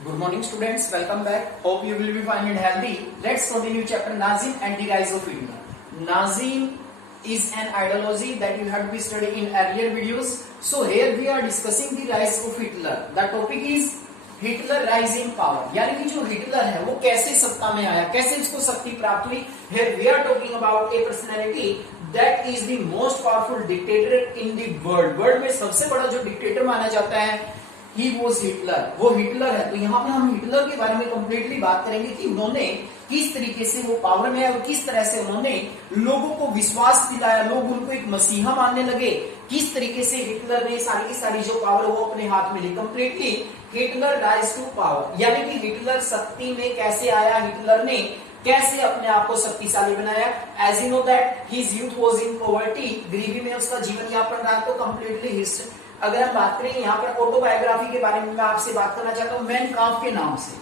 Good morning, students. Welcome back. Hope you will be fine and healthy. Let's continue chapter Nazim and the rise of Hitler. Nazim is an ideology that you have to be studied in earlier videos. So here we are discussing the rise of Hitler. The topic is Hitler rising power. यानी कि जो Hitler है वो कैसे सत्ता में आया, कैसे उसको शक्ति प्राप्त हुई. Here we are talking about a personality that is the most powerful dictator in the world. World में सबसे बड़ा जो डिक्टेटर माना जाता है ही वॉज हिटलर, वो हिटलर है. तो यहाँ पे हम हिटलर के बारे में कंप्लीटली बात करेंगे कि उन्होंने किस तरीके से वो पावर में है और किस तरह से उन्होंने लोगों को विश्वास दिलाया, लोग उनको एक मसीहा मानने लगे. किस तरीके से हिटलर ने सारी की सारी जो पावर वो अपने हाथ में ली. Completely Hitler rise to power, यानी कि हिटलर शक्ति में कैसे आया, हिटलर ने कैसे अपने आप को शक्तिशाली बनाया. As you know that his youth was in poverty, गरीबी में उसका जीवन यापन रहा. तो कंप्लीटली हिस्ट्री अगर हम बात करें यहाँ पर ऑटोबायोग्राफी के बारे में मैं आपसे बात करना चाहता हूं. मैन काफ के नाम से,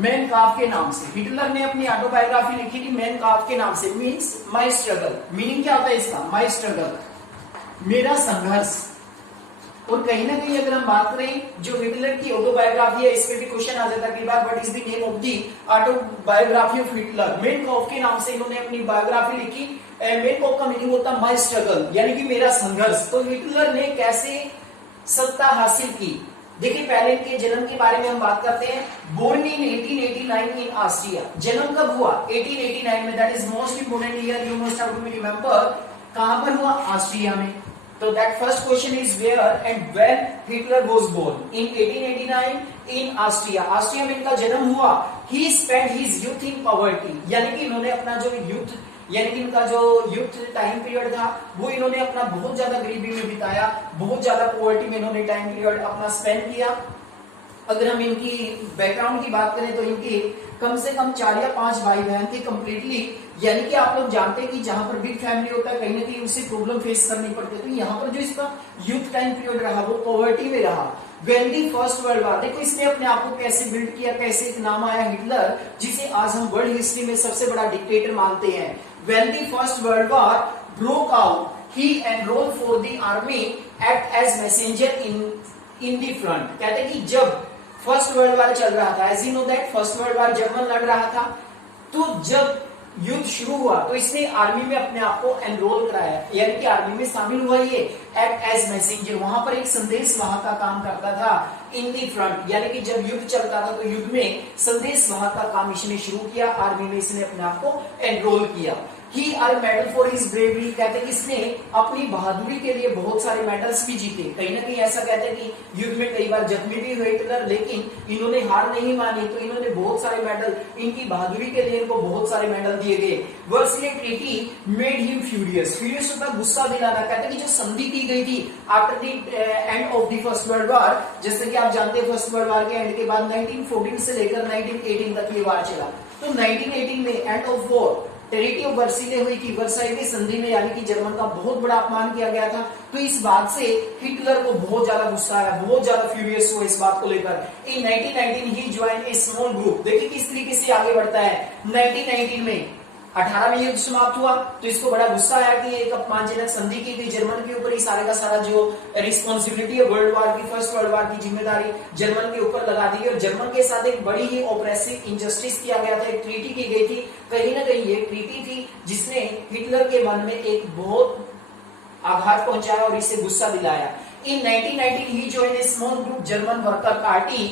मैन काफ के नाम से हिटलर ने अपनी ऑटोबायोग्राफी लिखी थी. मैन काफ के नाम से मीन्स माई स्ट्रगल. मीनिंग क्या होता है इसका? माई स्ट्रगल, मेरा संघर्ष. और कहीं ना कहीं अगर हम बात करें जो हिटलर की ऑटोबायोग्राफी है, इस पे भी क्वेश्चन आ जाता है कई बार, what is the name of the autobiography of Hitler. Mein Kampf के नाम से इन्होंने अपनी बायोग्राफी लिखी. मेन कॉफ का मीनिंग होता है माई स्ट्रगल, यानी कि मेरा संघर्ष. तो हिटलर ने कैसे सत्ता हासिल की. देखिए पहले इनके जन्म के बारे में हम बात करते हैं. Born in 1889 in Austria. जन्म कब हुआ? 1889 में. That is most important year, you must have to remember. कहां पर हुआ? ऑस्ट्रिया में. So that first question is where and when Hitler was born. In 1889 in Austria. Austria में इनका जन्म हुआ. He spent his youth in poverty. यानी कि इन्होंने अपना जो यूथ, यानी कि इनका जो यूथ टाइम पीरियड था वो इन्होंने अपना बहुत ज्यादा गरीबी में बिताया, बहुत ज्यादा पॉवर्टी में इन्होंने टाइम पीरियड अपना स्पेंड किया. अगर हम इनकी बैकग्राउंड की बात करें तो इनके कम से कम 4 या 5 भाई बहन थे कंप्लीटली. यानी कि आप लोग जानते हैं कि जहां पर बिग फैमिली होता है कहीं ना कहीं उसे प्रॉब्लम फेस करनी पड़ती है. तो यहाँ पर जो इसका यूथ टाइम पीरियड रहा वो पॉवर्टी में रहा. When the first world war, देखो इसने अपने आप को कैसे बिल्ड किया, कैसे एक नाम आया हिटलर, जिसे आज हम वर्ल्ड हिस्ट्री में सबसे बड़ा डिक्टेटर मानते हैं. When the first world war broke out, he enroll for the army, act as messenger in the front. कहते हैं कि जब फर्स्ट वर्ल्ड वॉर चल रहा था, as you know that first world war German लड़ रहा था, तो जब युद्ध शुरू हुआ तो इसने आर्मी में अपने आप को एनरोल कराया, यानी कि आर्मी में शामिल हुआ. ये एक्ट एज मैसेंजर, वहां पर एक संदेश वहां का काम करता था. इन दी फ्रंट, यानी कि जब युद्ध चलता था तो युद्ध में संदेश वहां का काम इसने शुरू किया. आर्मी में इसने अपने आप को एनरोल किया. He earned medal for his bravery. कहते हैं कि इसने अपनी बहादुरी के लिए बहुत सारे मेडल्स भी जीते. कहीं ना कहीं ऐसा कहते हैं कि युद्ध में कई बार जख्मी भी हुए हिटलर, लेकिन इन्होंने हार नहीं मानी. तो इन्होंने बहुत सारे मेडल, इनकी बहादुरी के लिए इनको बहुत सारे मेडल दिए गए. Versailles treaty made him furious. Furious होता गुस्सा दिलाना. कहते हैं कि जो संधि की गई थी after the end of the first world war, जैसे कि आप जानते हैं फर्स्ट वर्ल्ड वॉर के एंड के बाद 1914 से लेकर 1918 तक ये वार चला. तो 1918 में end of war treaty of Versailles हुई थी. वर्साइले की संधि में यानी कि जर्मन का बहुत बड़ा अपमान किया गया था. तो इस बात से हिटलर को बहुत ज्यादा गुस्सा आया, बहुत ज्यादा फ्यूरियस हुआ इस बात को लेकर. इन 1919 ही ज्वाइन ए स्मॉल ग्रुप. देखिए किस तरीके से आगे बढ़ता है. 1919 में 18 में युद्ध समाप्त हुआ तो इसको बड़ा गुस्सा आया कि एक अपमानजनक संधि की गई जर्मन के ऊपर. ही सारे का सारा जो रिस्पॉन्सिबिलिटी है वर्ल्ड वॉर की, फर्स्ट वर्ल्ड वॉर की जिम्मेदारी जर्मन के ऊपर लगा दी गई. और जर्मन के साथ एक बड़ी ही ऑपरेसिव इंजस्टिस किया गया था, एक ट्रीटी की गई थी. कहीं ना कहीं ये ट्रीटी थी जिसने हिटलर के मन में एक बहुत आघात पहुंचाया और इसे गुस्सा दिलाया. In 1919 he join a small group German worker party,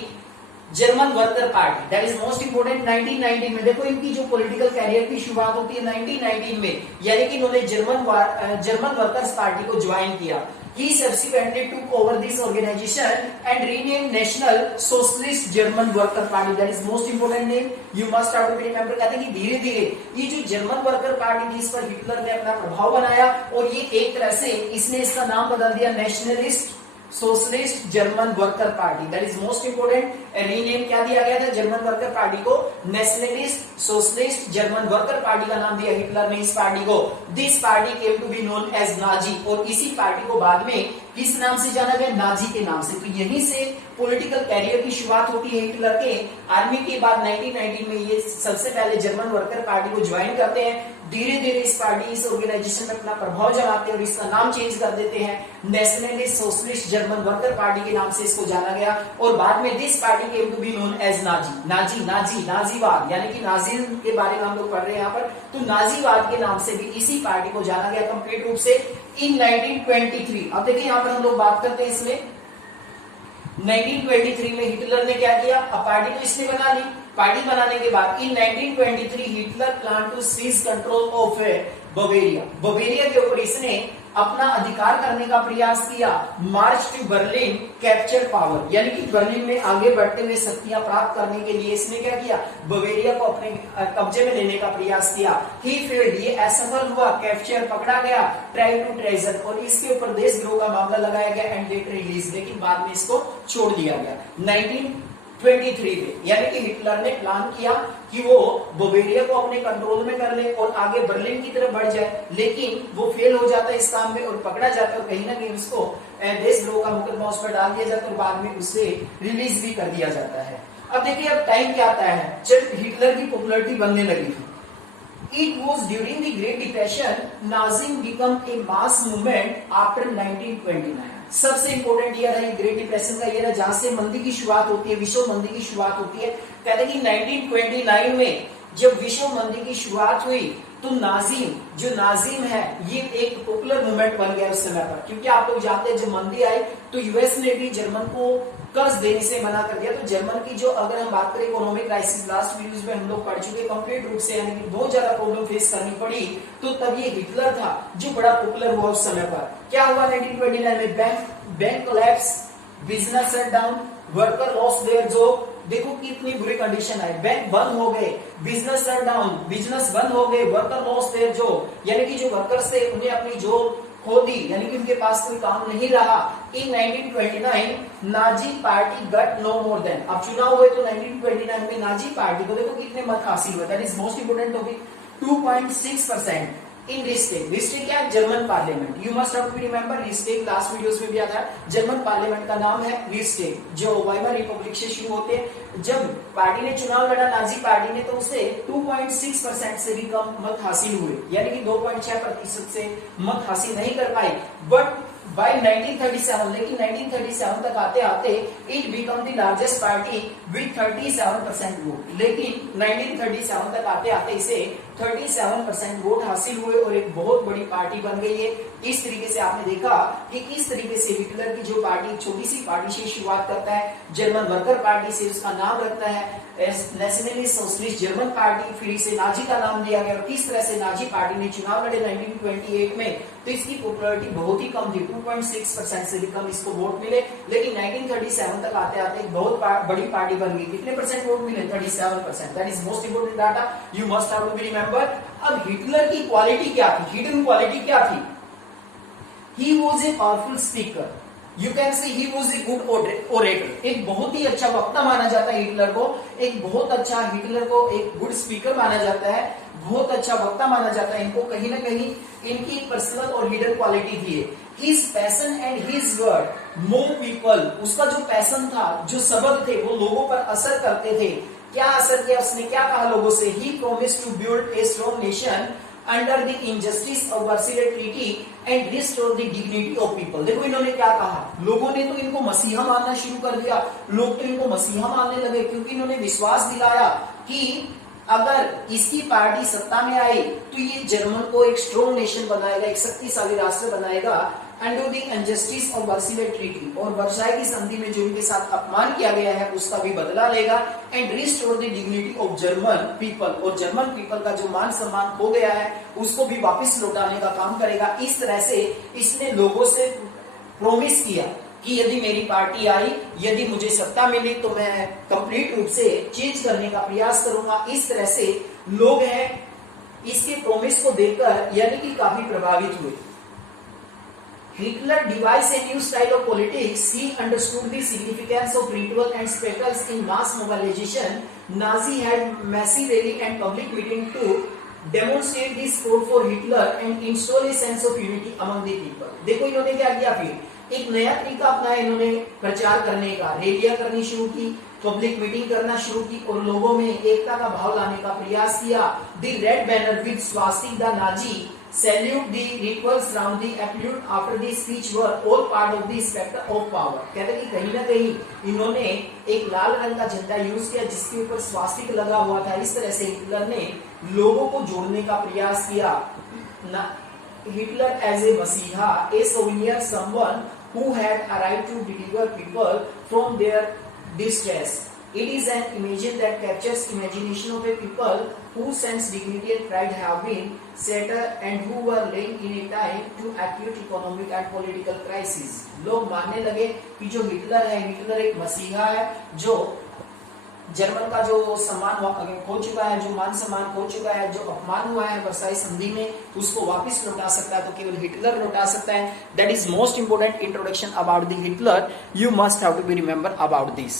German worker party. That is most important. 1919 में देखो इनकी जो पॉलिटिकल कैरियर की शुरुआत होती है 1919 में, यानी कि इन्होंने जर्मन वर्कर्स पार्टी को ज्वाइन किया. He subsequently took over this organization and renamed National Socialist German Worker Party. That is most important name. You must have to remember. कहते हैं कि धीरे धीरे ये जो जर्मन वर्कर पार्टी थी इस पर हिटलर ने अपना प्रभाव बनाया और ये एक तरह से इसने इसका नाम बदल दिया nationalist socialist German worker party. That is most important. Rename क्या दिया गया था जर्मन वर्कर पार्टी को? Nationalist socialist German worker party का नाम दिया हिटलर ने इस पार्टी को. This party came to be known as Nazi. और इसी पार्टी को बाद में किस नाम से जाना गया? नाजी के नाम से। तो यहीं से पॉलिटिकल कैरियर की शुरुआत होती है हिटलर के। आर्मी के बाद 1919 में ये सबसे पहले जर्मन वर्कर पार्टी को ज्वाइन करते हैं। धीरे धीरे इस पार्टी, इस ऑर्गेनाइजेशन में अपना प्रभाव जमाते हैं और इसका नाम चेंज कर देते हैं। Nationalist socialist German worker party के नाम से इसको जाना गया और बाद में this party came to be known as Nazi. नाजीवाद, यानी कि नाजीज्म के बारे में हम लोग पढ़ रहे हैं यहाँ पर। तो नाजीवाद के नाम से भी इसी पार्टी को जाना गया कंप्लीट रूप से इन 1923। अब देखिए यहाँ पर हम लोग बात करते हैं इसमें 1923 में हिटलर ने क्या किया? अब पार्टी तो इसने बना ली। पार्टी बनाने के बाद in 1923 Hitler plan to seize control of Bavaria. Bavaria के ऊपर इसने अपना अधिकार करने का प्रयास किया। March to Berlin capture power, यानी कि बर्लिन में आगे बढ़ते हुए शक्तियां प्राप्त करने के लिए इसने क्या किया? बवेरिया को अपने कब्जे में लेने का प्रयास किया। ही फेल्ड, ये असफल हुआ। कैप्चर, पकड़ा गया। ट्राई टू ट्रेजन, और इसके ऊपर देशद्रोह का मामला लगाया गया एंड लेटर रिलीज, लेकिन बाद में इसको छोड़ दिया गया 1923 में। यानी कि हिटलर ने प्लान किया कि वो बवेरिया को अपने कंट्रोल में कर ले और आगे बर्लिन की तरफ बढ़ जाए, लेकिन वो फेल हो जाता है इस काम में और पकड़ा जाता है और कहीं ना कहीं उसको देशद्रोह का मुकदमा उस पर डाल दिया जाता है और बाद में उसे रिलीज भी कर दिया जाता है। अब देखिए अब टाइम क्या आता है जब हिटलर की पॉपुलैरिटी बनने लगी थी। It was during the Great Depression, Nazism became a mass movement after 1929. सबसे इंपॉर्टेंट ईयर है ग्रेट डिप्रेशन का ईयर है, जहां से मंदी की शुरुआत होती है, विश्व मंदी की शुरुआत होती है। कहते हैं कि 1929 में जब विश्व मंदी की शुरुआत हुई तो नाजिम है ये एक पॉपुलर मूवमेंट बन गया उस समय पर, क्योंकि आप लोग जानते हैं जब मंदी आई तो यूएस ने भी जर्मन को कर्ज देने से मना कर दिया। तो जर्मन की जो, अगर हम बात करें इकोनॉमिक क्राइसिस, लास्ट वीडियोस में हम लोग पढ़ चुके कंप्लीट रूप से, यानी कि बहुत ज्यादा प्रॉब्लम फेस करनी पड़ी। तो तब ये हिटलर था जो बड़ा पॉपुलर हुआ उस समय पर। क्या हुआ 1929 में? Bank collapse, business shut down, worker lost their job. देखो कितनी बुरी कंडीशन है, बैंक बंद हो गए, बिजनेस शट डाउन, बिजनेस बंद हो गए, वर्कर लॉस्ट देयर जॉब, यानी कि जो वर्कर्स थे उन्हें अपनी जॉब खो दी, यानी कि उनके पास कोई काम नहीं रहा। इन 1929 नाजी पार्टी गट नो मोर देन, अब चुनाव हुए तो 1929 में नाजी पार्टी को देखो कितने मत हासिल हुए, that is most important topic, 2.6% in Reichstag. Reichstag क्या है? German parliament. You must have to remember Reichstag, last videos में भी आता है। जर्मन पार्लियामेंट का नाम है रिस्टेक, जो वाइमर रिपब्लिक से शुरू होते हैं। जब पार्टी ने चुनाव लड़ा, नाजी पार्टी ने, तो उसे 2.6% से भी कम मत हासिल हुए, यानी कि 2.6% से मत हासिल नहीं कर पाई। बट बाय 1937, लेकिन 1937 तक आते आते it become the largest party with 37% vote. लेकिन 1937 तक आते आते इसे 37% वोट हासिल हुए और एक बहुत बड़ी पार्टी बन गई है। इस तरीके से आपने देखा कि किस तरीके से हिटलर की जो पार्टी छोटी सी पार्टी से शुरुआत करता है, जर्मन वर्कर पार्टी से उसका नाम रखता है नेशनलिस्ट सोशलिस्ट जर्मन पार्टी, फिर इसे नाजी का नाम दिया गया और किस तरह से नाजी पार्टी ने चुनाव लड़े 1928 में, तो इसकी पॉपुलैरिटी बहुत ही कम थी, 2.6% से भी कम इसको वोट मिले। लेकिन 1937 तक आते आते एक बहुत बड़ी पार्टी बन गई। कितने परसेंट वोट मिले? 37%। That is most important data, you must have to be remember. अब हिटलर की क्वालिटी क्या थी? हिडन क्वालिटी क्या थी? He was a powerful speaker, you can say he was a good orator. एक बहुत ही अच्छा वक्ता माना जाता है हिटलर को, एक बहुत अच्छा, हिटलर को एक गुड स्पीकर माना जाता है, बहुत अच्छा वक्ता माना जाता है। इनको कहीं ना कहीं इनकी पर्सनल और हिडन क्वालिटी थी। His passion and his word move people, उसका जो पैशन था, जो शब्द थे, वो लोगों पर असर करते थे। क्या असर किया उसने? क्या कहा लोगों से? He promised to build a strong nation under the injustice of Versailles treaty and restore the dignity of people. देखो इन्होंने क्या कहा, लोगों ने तो इनको मसीहा मानना शुरू कर दिया, लोग तो इनको मसीहा मानने लगे, क्योंकि इन्होंने विश्वास दिलाया कि अगर इसकी पार्टी सत्ता में आई तो ये जर्मन को एक स्ट्रॉन्ग नेशन बनाएगा, एक शक्तिशाली राष्ट्र बनाएगा under the injustice of Versailles treaty, और वर्साई की संधि में जो उनके साथ अपमान किया गया है उसका भी बदला लेगा, and restore the dignity of German people, और जर्मन पीपल का जो मान सम्मान खो गया है उसको भी वापस लौटाने का काम करेगा। इस तरह से इसने लोगों से प्रोमिस किया कि यदि मेरी पार्टी आई, यदि मुझे सत्ता मिली तो मैं कंप्लीट रूप से चेंज करने का प्रयास करूंगा। इस तरह से लोग हैं इसके प्रोमिस को देखकर यानी कि काफी प्रभावित हुए। Hitler devised a new style of politics. He understood the significance of ritual and spectacles in mass mobilization. Nazi had massive rally and public meeting to demonstrate the support for Hitler and install a sense of unity among the people. देखो इन्होंने क्या किया फिर एक नया तरीका अपनाया इन्होंने प्रचार करने का, रैलियां करनी शुरू की, पब्लिक मीटिंग करना शुरू की और लोगों में एकता का भाव लाने का प्रयास किया। The red banner with swastika the Nazi salute the rituals round the एप्यूट after the speech were all part of the spectrum of power. कहते हैं कि कहीं ना कहीं इन्होंने एक लाल रंग का झंडा यूज किया जिसके ऊपर स्वास्तिक लगा हुआ था। इस तरह से हिटलर ने लोगों को जोड़ने का प्रयास किया। हिटलर एज ए मसीहा, a souvenir, someone who had arrived to deliver people from their distress. It is an image that captures imagination of a people whose sense, dignity and pride have been shattered and who were living in a time to acute economic and political crisis. लोग मानने लगे कि जो Hitler है, Hitler एक मसीहा है जो जर्मन का जो सम्मान खो चुका है, जो मान सम्मान खो चुका है, जो अपमान हुआ है वर्साई संधि में, उसको वापस लौटा सकता है, तो केवल हिटलर लौटा सकता है। That is most important introduction about the Hitler. You must have to be remember about this.